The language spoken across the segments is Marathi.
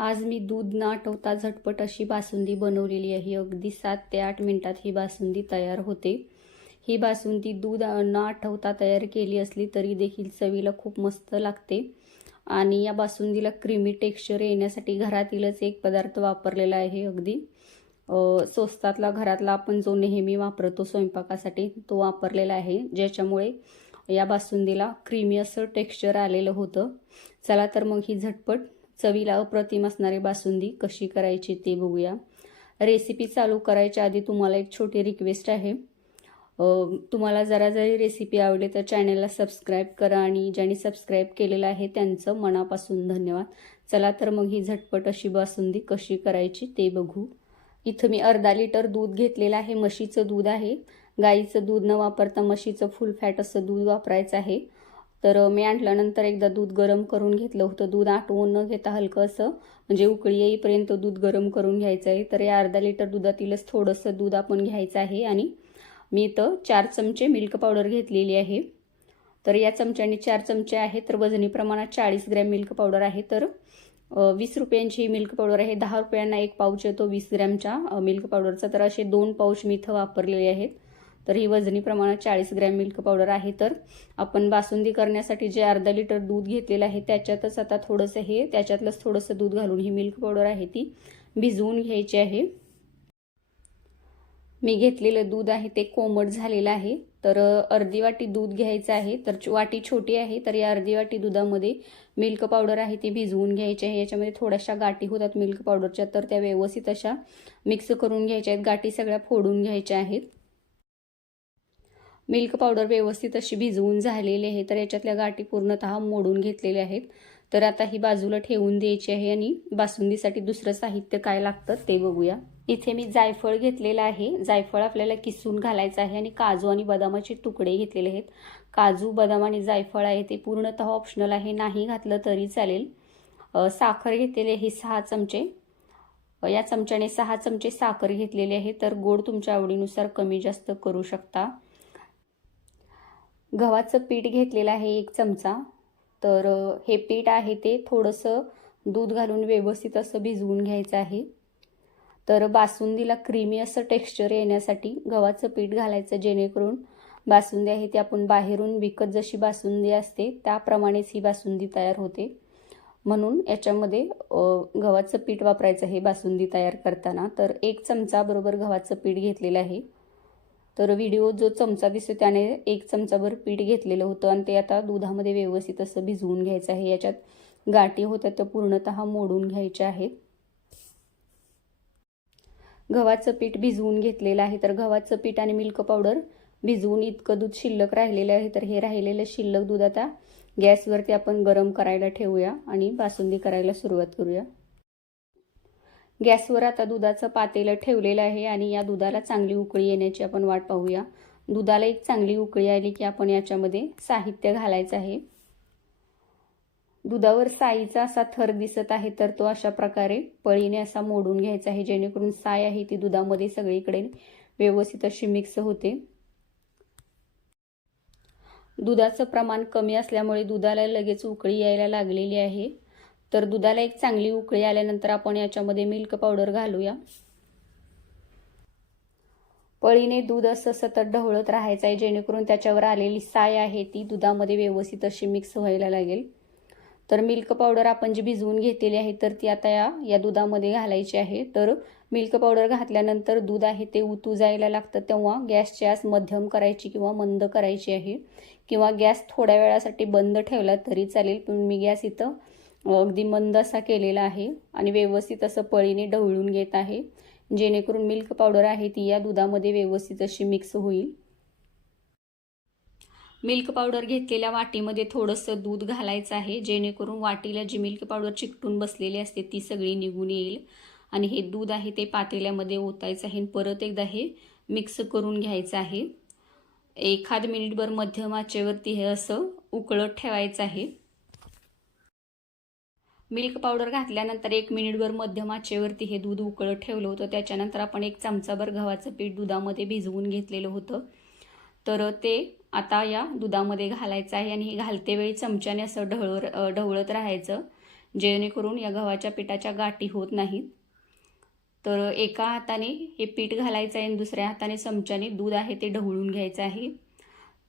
आज मी दूध न आटवता झटपट अशी बासुंदी बनवलेली आहे. अगदी सात ते आठ मिनटात ही बासुंदी तयार होते. ही बासुंदी दूध न आठवता तयार केली असली तरी देखील चवीला खूप मस्त लागते. आणि या बासुंदीला क्रीमी टेक्स्चर येण्यासाठी घरातीलच एक पदार्थ वापरलेला आहे. अगदी स्वस्तातला घरातला आपण जो नेहमी वापरतो स्वयंपाकासाठी तो वापरलेला आहे. ज्याच्यामुळे या बासुंदीला क्रीमी असं टेक्स्चर आलेलं होतं. चला तर मग ही झटपट चवीला अप्रतिम असणारी बासुंदी कशी करायची ते बघूया. रेसिपी चालू करायच्या आधी तुम्हाला एक छोटी रिक्वेस्ट आहे. तुम्हाला जरा जरी रेसिपी आवडली तर चॅनेलला सबस्क्राईब करा आणि ज्यांनी सबस्क्राईब केलेलं आहे त्यांचं मनापासून धन्यवाद. चला तर मग ही झटपट अशी बासुंदी कशी करायची ते बघू. इथं मी अर्धा लिटर दूध घेतलेलं आहे म्हशीचं दूध आहे. गाईचं दूध न वापरता म्हशीचं फुल फॅट असं दूध वापरायचं आहे. तर मी आणल्यानंतर एकदा दूध गरम करून घेतलं होतं. दूध आटवून न घेता हलकं असं म्हणजे उकळी येईपर्यंत दूध गरम करून घ्यायचं आहे. तर या अर्धा लिटर दुधातीलच थोडंसं दूध आपण घ्यायचं आहे. आणि मी इथं चार चमचे मिल्क पावडर घेतलेली आहे. तर या चमच्याने चार चमचे आहे तर वजनी प्रमाणात चाळीस ग्रॅम मिल्क पावडर आहे. तर वीस रुपयांची ही मिल्क पावडर आहे. दहा रुपयांना एक पाऊच येतो वीस ग्रॅमच्या मिल्क पावडरचा. तर असे दोन पाऊच मी इथं वापरलेले आहेत. तर ही वजनी प्रमाणात चाळीस ग्रॅम मिल्क पावडर आहे. तर आपण बासुंदी करण्यासाठी जे अर्धा लिटर दूध घेतलेलं आहे त्याच्यातच आता थोडंसं हे त्याच्यातलंच थोडंसं दूध घालून ही मिल्क पावडर आहे ती भिजवून घ्यायची आहे. मी घेतलेलं दूध आहे ते कोमट झालेलं आहे. तर अर्धी वाटी दूध घ्यायचं आहे. तर वाटी छोटी आहे. तर या अर्धी वाटी दुधामध्ये मिल्क पावडर आहे ती भिजवून घ्यायची आहे. याच्यामध्ये थोड्याशा गाठी होतात मिल्क पावडरच्या. तर त्या व्यवस्थित अशा मिक्स करून घ्यायच्या आहेत. गाठी सगळ्या फोडून घ्यायच्या आहेत. मिल्क पावडर व्यवस्थित अशी भिजवून झालेली आहे. तर याच्यातल्या गाठी पूर्णतः मोडून घेतलेल्या आहेत. तर आता ही बाजूला ठेवून द्यायची आहे आणि बासुंदीसाठी दुसरं साहित्य काय लागतं ते बघूया. इथे मी जायफळ घेतलेलं आहे. जायफळ आपल्याला किसून घालायचं आहे आणि काजू आणि बदामाचे तुकडे घेतलेले आहेत. काजू बदाम आणि जायफळ आहे ते पूर्णतः ऑप्शनल आहे. नाही घातलं तरी चालेल. साखर घेतलेली आहे सहा चमचे. या चमच्याने सहा चमचे साखर घेतलेली आहे. तर गोड तुमच्या आवडीनुसार कमी जास्त करू शकता. गव्हाचं पीठ घेतलेलं आहे एक चमचा. तर हे पीठ आहे ते थोडंसं दूध घालून व्यवस्थित असं भिजवून घ्यायचं आहे. तर बासुंदीला क्रीमी असं टेक्स्चर येण्यासाठी गव्हाचं पीठ घालायचं जेणेकरून बासुंदी आहे ती आपण बाहेरून विकत जशी बासुंदी असते त्याप्रमाणेच ही बासुंदी तयार होते. म्हणून याच्यामध्ये गव्हाचं पीठ वापरायचं आहे बासुंदी तयार करताना. तर एक चमचा बरोबर गव्हाचं पीठ घेतलेलं आहे. तर व्हिडिओ जो चमचा दिसतो त्याने एक चमचाभर पीठ घेतलेलं होतं आणि ते आता दुधामध्ये व्यवस्थित असं भिजवून घ्यायचं आहे. याच्यात गाठी होत्या त्या पूर्णतः मोडून घ्यायच्या आहेत. गव्हाचं पीठ भिजवून घेतलेलं आहे. तर गव्हाचं पीठ आणि मिल्क पावडर भिजवून इतकं दूध शिल्लक राहिलेलं आहे. तर हे राहिलेलं शिल्लक दूध आता गॅसवरती आपण गरम करायला ठेवूया आणि बासुंदी करायला सुरुवात करूया. गॅसवर आता दुधाचं पातेलं ठेवलेलं आहे आणि या दुधाला चांगली उकळी येण्याची आपण वाट पाहूया. दुधाला एक चांगली उकळी आली की आपण याच्यामध्ये साहित्य घालायचं आहे. दुधावर साईचा असा थर दिसत आहे तर तो अशा प्रकारे पळीने असा मोडून घ्यायचा आहे जेणेकरून साय आहे ती दुधामध्ये सगळीकडे व्यवस्थित अशी मिक्स होते. दुधाचं प्रमाण कमी असल्यामुळे दुधाला लगेच उकळी यायला लागलेली आहे. तर दुधाला एक चांगली उकळी आल्यानंतर आपण याच्यामध्ये मिल्क पावडर घालूया. पळीने दूध असं सतत ढवळत राहायचं आहे जेणेकरून त्याच्यावर आलेली साय आहे ती दुधामध्ये व्यवस्थित अशी मिक्स व्हायला लागेल. तर मिल्क पावडर आपण जी भिजवून घेतलेली आहे तर ती आता या या दुधामध्ये घालायची आहे. तर मिल्क पावडर घातल्यानंतर दूध आहे ते उतू जायला लागतं तेव्हा गॅसची आस मध्यम करायची किंवा मंद करायची आहे. किंवा गॅस थोड्या वेळासाठी बंद ठेवला तरी चालेल पण मी गॅस इथं अगदी मंद असा केलेला आहे आणि व्यवस्थित असं पळीने ढवळून घेत आहे. जेणेकरून मिल्क पावडर आहे ती या दुधामध्ये व्यवस्थित अशी मिक्स होईल. मिल्क पावडर घेतलेल्या वाटीमध्ये थोडंसं दूध घालायचं आहे. जेणेकरून वाटीला जी मिल्क पावडर चिकटून बसलेली असते ती सगळी निघून येईल. आणि हे दूध आहे ते पातेल्यामध्ये ओतायचं आहे आणि परत एकदा हे मिक्स करून घ्यायचं आहे. एखाद मिनिटभर मध्यम आचेवरती हे असं उकळत ठेवायचं आहे. मिल्क पावडर घातल्यानंतर एक मिनिटभर मध्यम आचेवरती हे दूध उकळत ठेवलं होतं. त्याच्यानंतर आपण एक चमचाभर गव्हाचं पीठ दुधामध्ये भिजवून घेतलेलं होतं. तर ते आता या दुधामध्ये घालायचं आहे आणि हे घालते वेळी चमच्याने असं ढवळ ढवळत राहायचं. जेणेकरून या गव्हाच्या पिठाच्या गाठी होत नाहीत. तर एका हाताने हे पीठ घालायचं आहे आणि दुसऱ्या हाताने चमच्याने दूध आहे ते ढवळून घ्यायचं आहे.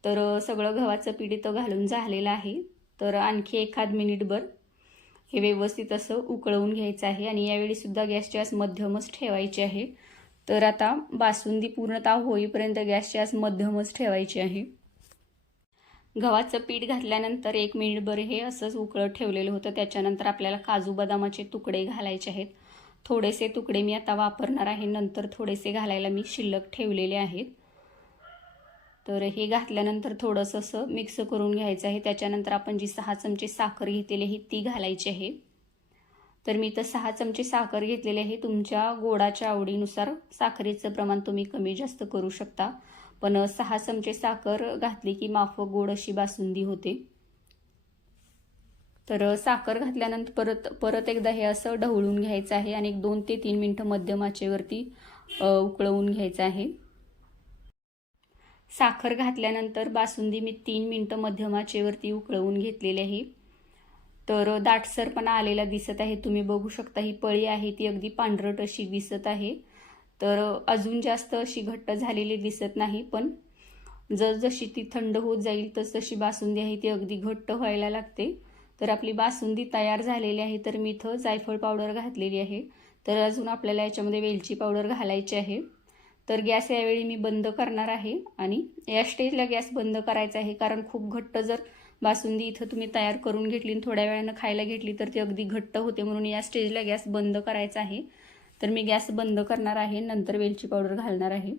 तर सगळं गव्हाचं पीठ इथं घालून झालेलं आहे. तर आणखी एखाद मिनिटभर हे व्यवस्थित असं उकळवून घ्यायचं आहे आणि यावेळीसुद्धा गॅसची आस मध्यमच ठेवायची आहे. तर आता बासुंदी पूर्णतः होईपर्यंत गॅसची आस मध्यमच ठेवायची आहे. गव्हाचं पीठ घातल्यानंतर एक मिनिटभर हे असंच उकळत ठेवलेलं होतं. त्याच्यानंतर आपल्याला काजू बदामाचे तुकडे घालायचे आहेत. थोडेसे तुकडे मी आता वापरणार आहे. नंतर थोडेसे घालायला मी शिल्लक ठेवलेले आहेत. तर हे घातल्यानंतर थोडंसं असं मिक्स करून घ्यायचं आहे. त्याच्यानंतर आपण जी सहा चमचे साखर घेतलेली आहे ती घालायची आहे. तर मी तर सहा चमचे साखर घेतलेली आहे. तुमच्या गोडाच्या आवडीनुसार साखरेचं प्रमाण तुम्ही कमी जास्त करू शकता. पण सहा चमचे साखर घातली की माफक गोड अशी बासुंदी होते. तर साखर घातल्यानंतर परत परत एकदा हे असं ढवळून घ्यायचं आहे आणि एक दोन ते तीन मिनटं मध्यम आचेवरती उकळवून घ्यायचं आहे. साखर घातल्यानंतर बासुंदी मी तीन मिनटं मध्यमाचेवरती उकळवून घेतलेली आहे. तर दाटसरपणा आलेला दिसत आहे. तुम्ही बघू शकता ही पळी आहे ती अगदी पांढरट अशी दिसत आहे. तर अजून जास्त अशी घट्ट झालेली दिसत नाही पण जसजशी ती थंड होत जाईल तस तशी बासुंदी आहे ती अगदी घट्ट व्हायला लागते. तर आपली बासुंदी तयार झालेली आहे तर मी इथं जायफळ पावडर घातलेली आहे. तर अजून आपल्याला याच्यामध्ये वेलची पावडर घालायची आहे. तर गॅस यावेळी मी बंद करणार आहे आणि या स्टेजला गॅस बंद करायचा आहे कारण खूप घट्ट जर बासुंदी इथं तुम्ही तयार करून घेतली आणि थोड्या वेळानं खायला घेतली तर ती अगदी घट्ट होते म्हणून या स्टेजला गॅस बंद करायचा आहे. तर मी गॅस बंद करणार आहे नंतर वेलची पावडर घालणार आहे.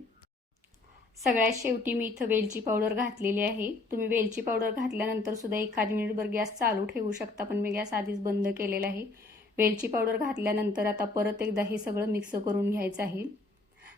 सगळ्यात शेवटी मी इथं वेलची पावडर घातलेली आहे. तुम्ही वेलची पावडर घातल्यानंतर सुद्धा एखाद मिनिटभर गॅस चालू ठेवू शकता पण मी गॅस आधीच बंद केलेला आहे. वेलची पावडर घातल्यानंतर आता परत एकदा हे सगळं मिक्स करून घ्यायचं आहे.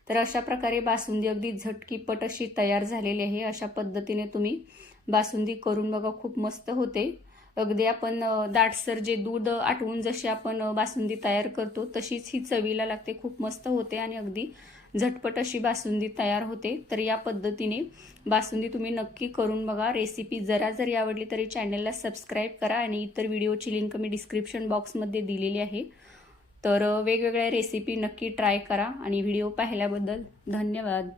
तर अशा प्रकारे बासुंदी अगदी झटकीपट अशी तयार झालेली आहे. अशा पद्धतीने तुम्ही बासुंदी करून बघा खूप मस्त होते. अगदी आपण दाटसर जे दूध आटवून जशी आपण बासुंदी तयार करतो तशीच ही चवीला लागते खूप मस्त होते आणि अगदी झटपट अशी बासुंदी तयार होते. तर या पद्धतीने बासुंदी तुम्ही नक्की करून बघा. रेसिपी जरा जरी आवडली तरी चॅनलला सबस्क्राईब करा आणि इतर व्हिडिओची लिंक मी डिस्क्रिप्शन बॉक्समध्ये दिलेली आहे. तर वेगवेगळ्या रेसिपी नक्की ट्राय करा आणि व्हिडिओ पाहिल्याबद्दल धन्यवाद.